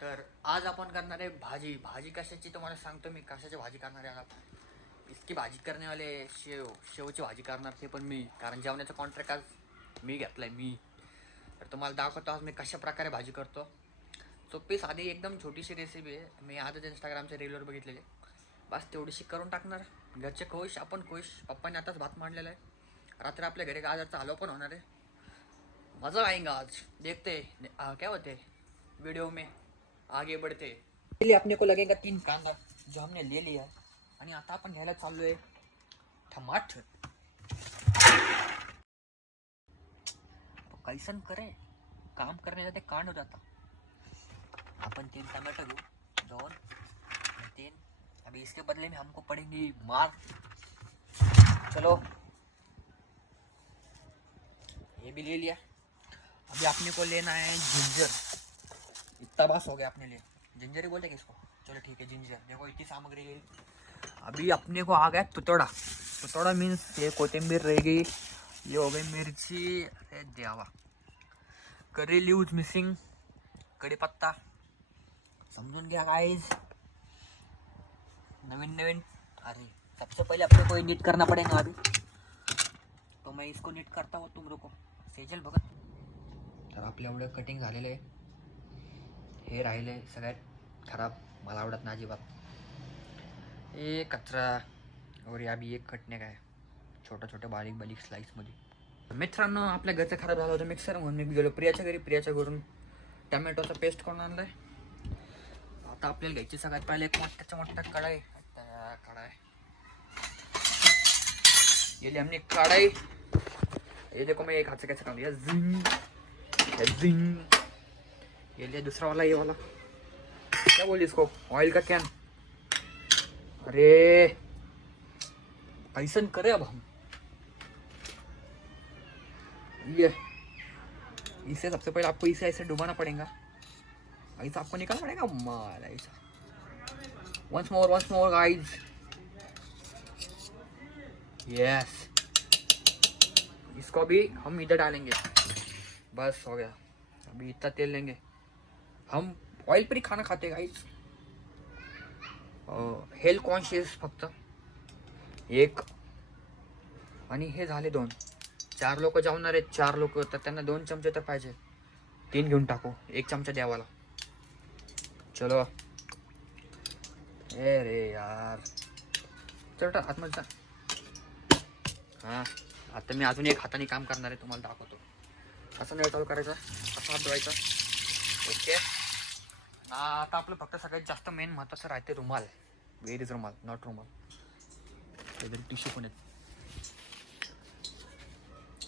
तर आज आपण करणार आहे भाजी. भाजी कशाची तुम्हाला सांगतो मी, कशाची भाजी करणार आहे आज. इसकी भाजी करने वाले शेवची भाजी करणार, ते पण मी, कारण जेवणाचा कॉन्ट्रॅक्ट आज मी घेतलाय मी. तर तुम्हाला दाखवतो आज मी कशा प्रकारे भाजी करतो. सोपी साधी एकदम छोटीशी रेसिपी आहे. मी आजच इंस्टाग्रामचे रीलवर बघितलेले, बस तेवढीशी करून टाकणार. घरचे खुश, आपण खुश. पप्पाने आताच भात मांडलेला आहे. रात्री आपल्या घरी गाजरचा हलवा पण होणार आहे. मजा आएगा आज, देखते क्या होते वीडियो में आगे बढ़ते. लिए अपने को लगेगा 3 कांदा, जो हमने ले लिया. आणि आता आपण घ्यायला चाललोय टमाटर. कैसन करे काम करने जाते कांड हो जाता. अपन 3 टमाटर दो, 2 3. अभी इसके बदले में हमको पड़ेंगी मार. चलो ये भी ले लिया. अभी अपने को लेना है जिंजर. इतना बस हो गया अपने लिए. जिंजर ही बोलते किसको, चलो ठीक है जिंजर. देखो इतनी सामग्री ले ली. अभी अपने को आ गया तुतोड़ा. तुतोड़ा मीन्स ये कोथिंबीर रहेगी, ये हो गई मिर्ची, अरे देवा, करी लीव्स मिसिंग, कढीपत्ता. समझून गया गाइस. नवीन नवीन. अरे सबसे पहले अपने को नीट करना पड़ेगा अभी, तो मैं इसको नीट करता हूँ, तुम रुको. सेजल भगत. तर आपल्या एवढं कटिंग झालेलं आहे. हे राहिले सगळ्यात खराब, मला आवडत नाही अजिबात. ये कचरा. और अभी एक कटणे काय छोटा छोटा बारीक बारीक स्लाइसमध्ये. मित्रांनो, आपल्या घरचं खराब झालं होतं मिक्सर, म्हणून मी गेलो प्रियाच्या घरी. प्रियाच्या घरून टमॅटोचा पेस्ट करून आणलाय. आता आपल्याला घ्यायची सगळ्यात पहिले एक मोठा कढाई. ये हमने कढ़ाई. ये देखो मैं एक हाथ से कैसे काम दिया. जिंग. ये लिया दूसरा वाला, ये वाला क्या बोलिए इसको, ऑयल का कैन. अरे कैसन करे अब हम. ये इसे सबसे पहले आपको इसे ऐसे डुबाना पड़ेगा. ऐसा आपको निकालना पड़ेगा माल ऐसा. Once more guys. यस. इसको अभी हम इधर डालेंगे. बस हो गया. अभी इतना तेल लेंगे. हम ऑइल पर ही खाना खाते गाइस. हेल्थ कॉन्शियस फक्त एक. आणि हे झाले 2. 4 लोक जेवणार आहेत. 4 लोक, तर त्यांना 2 चमचे तर पाहिजे. 3 घेऊन टाकू, 1 चमचा द्यावाला. चलो. अरे यार, चल आतमध्ये जा. हां, आता मी अजून एक हाताने काम करणार आहे, तुम्हाला दाखवतो. असं नाही चालू करायचं, असं हात धुवायचा. ओके ना. आता आपलं फक्त सगळ्यात जास्त मेन महत्त्वाचं राहते रुमाल. वेर इज रुमाल, नॉट रुमाल. काहीतरी टिश्यू पण आहेत.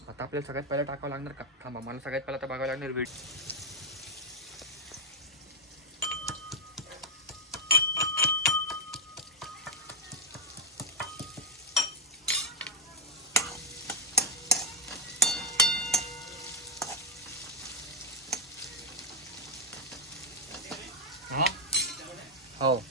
आता आपल्याला सगळ्यात पहिला टाकावं लागणार का, थांबा, मला सगळ्यात पहिला तर बघावं लागणार वेट. हां हो.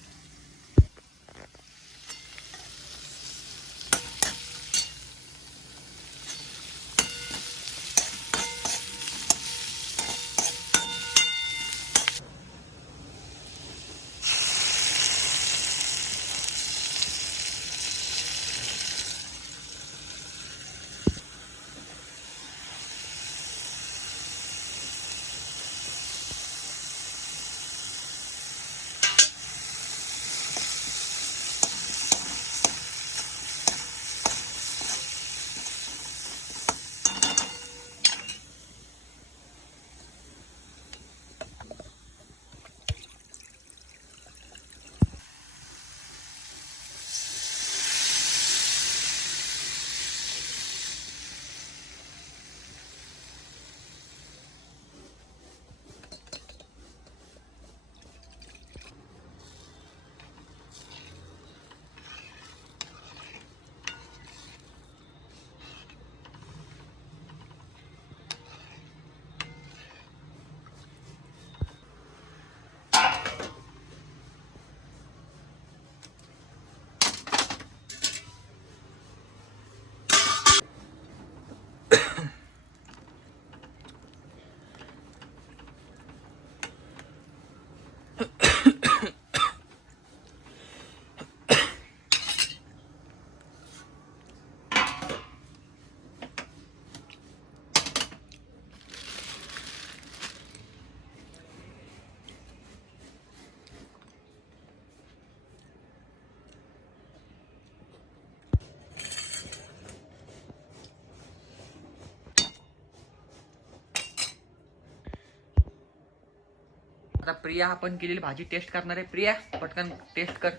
आता प्रिया आपण केलेली भाजी टेस्ट करणार आहे. प्रिया पटकन टेस्ट कर.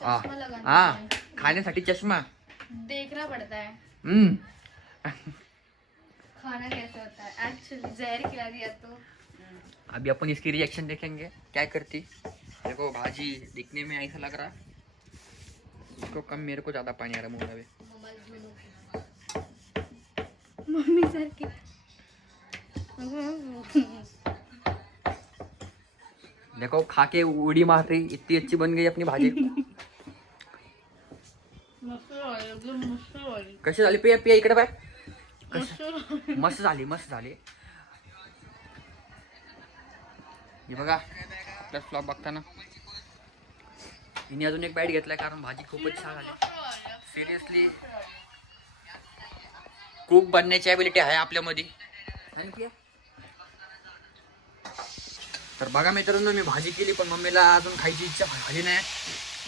हाँ खाने साठी चश्मा देखना पड़ता है खाना कैसा होता है. एक्चुअली जहर खिला दिया तो. अभी अपन इसकी रिएक्शन देखेंगे क्या करती. देखो भाजी दिखने में ऐसा लग रहा है इसको कम, मेरे को ज्यादा पानी आ रहा मुंह में. मम्मी सर की देखो खा के उड़ी मार रही, इतनी अच्छी बन गई अपनी भाजी. कशी झाली पिया. पिया इकडे बाय. मस्त झाली मस्त झाली. हे बघा प्लस फ्लॉप बघताना हिने अजून एक बाईट घेतलाय कारण भाजी खूपच छान झाली. सिरियसली कुक बनण्याची ॲबिलिटी आहे आपल्यामध्ये. तर बघा मित्रांनो मी भाजी केली पण मम्मीला अजून खायची इच्छा झाली नाही.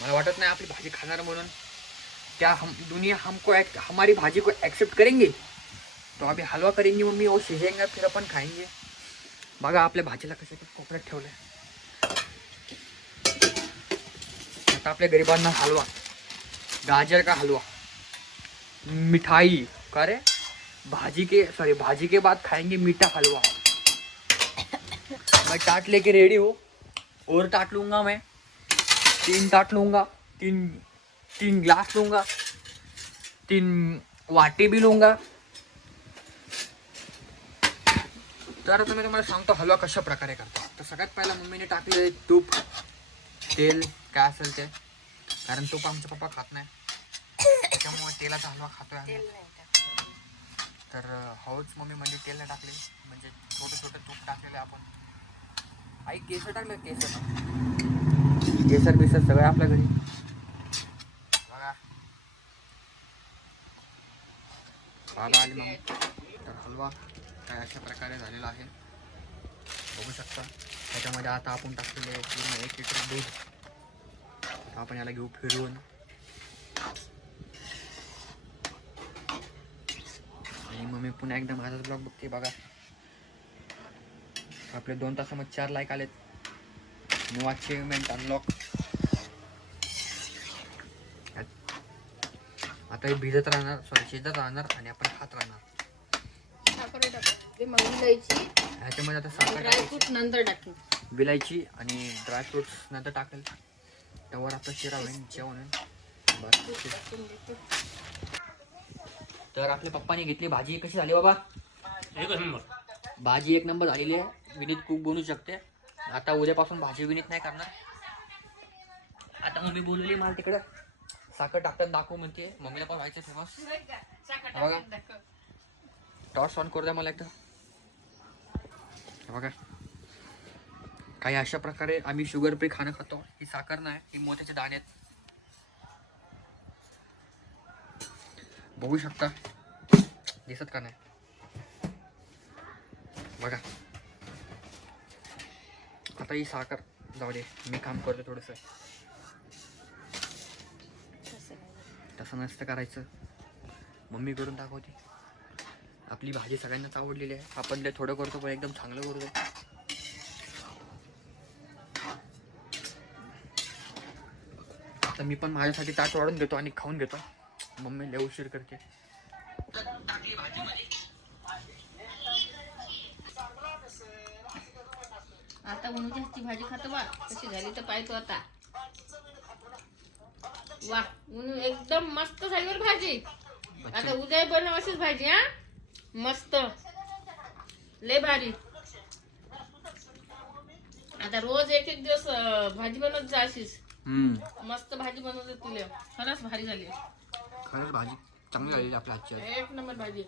मला वाटत नाही आपली भाजी खाणार म्हणून. क्या हम दुनिया हमको हमारी भाजी को एक्सेप्ट करेंगे. तो अभी हलवा करेंगे मम्मी और शिजेंगे फिर अपन खाएंगे. बघा आपल्या भाजीला कशा कोपऱ्यात ठेवलंय. आता आपल्या गरिबांना हलवा, गाजर का हलवा, मिठाई का रे भाजी के बाद खाएंगे मीठा हलवा. मैं टाट लेके रेडी हूँ और टाट लूंगा मैं. 3 टाट लूंगा, 3 ग्लास लूंगा, 3 वाटी भी लूंगा. तर आता मी तुम्हाला सांगतो हलवा कशा प्रकारे करतो. तर सगळ्यात पहिला मम्मीने टाकले तूप, तेल काय असेल ते, कारण तूप आमचे पप्पा खात नाही त्याच्यामुळे तेलाचा हलवा खातोय आम्ही. तर हळूच मम्मी म्हणजे तेल नाही टाकले, म्हणजे छोटे छोटे तूप टाकलेले आपण. आई केसर टाकलं, केसर बिसर सगळं आपल्या घरी. बघा बाबा आले मग. तर हलवा काय अशा प्रकारे झालेला आहे बघू शकता. त्याच्यामध्ये आता आपण टाकलेले पूर्ण 1 लिटर दूध. आपण याला घेऊ फिरवून आणि मग मी पुन्हा एकदा माझाच ब्लॉग बघते. बघा आपले 2 तासामध्ये 4 लाईक आलेत. New achievement unlock. आता हे भिजत राहणार, शिजत राहणार आणि आपण खात राहणार. ह्याच्यामध्ये आता साखर ड्रायफ्रूट नंतर टाकू. विलायची आणि ड्रायफ्रुट्स नंतर टाकेल. त्यावर आपलं शिरा होईल, जेवण होईल. तर आपल्या पप्पाने घेतली भाजी. कशी झाली बाबा. भाजी 1 नंबर झालेली आहे. विनीत कुक बनवू शकते. आता उद्यापासून भाजी विनीत नाही करणार. आता मम्मी बोलली मला तिकडं साखर टाकतात दाखवू म्हणते. मम्मीला पण व्हायचं फेमस. बघा टॉर्च ऑन करू द्या मला एकदा. बघा काही अशा प्रकारे आम्ही शुगर फ्री खाणं खातो. ही साखर नाही, ही मोत्याचे दाणे आहेत. बघू शकता दिसत का नाही. बघा आता ही साखर जाऊ दे, मी काम करतो थोडंसं. तसं नसतं करायचं, मम्मी करून दाखवते. आपली भाजी सगळ्यांनाच आवडलेली आहे. आपण ते थोडं करतो पण एकदम चांगलं करतो. आता मी पण माझ्यासाठी ताट वाढून घेतो आणि खाऊन घेतो. मम्मी लय उशीर करते. आता म्हणून ती भाजी खातो बा कशी झाली तर पाहतो आता. वा म्हणून एकदम मस्त झाली बरं भाजी. आता उद्या बनव अशीच भाजी. हा मस्त लय भारी. आता रोज 1 दिवस भाजी बनवत जा अशीच. मस्त भाजी बनवली तुला. खरंच भारी झाली. खरंच भाजी चांगली झालेली आपल्या हातची. 1 नंबर भाजी.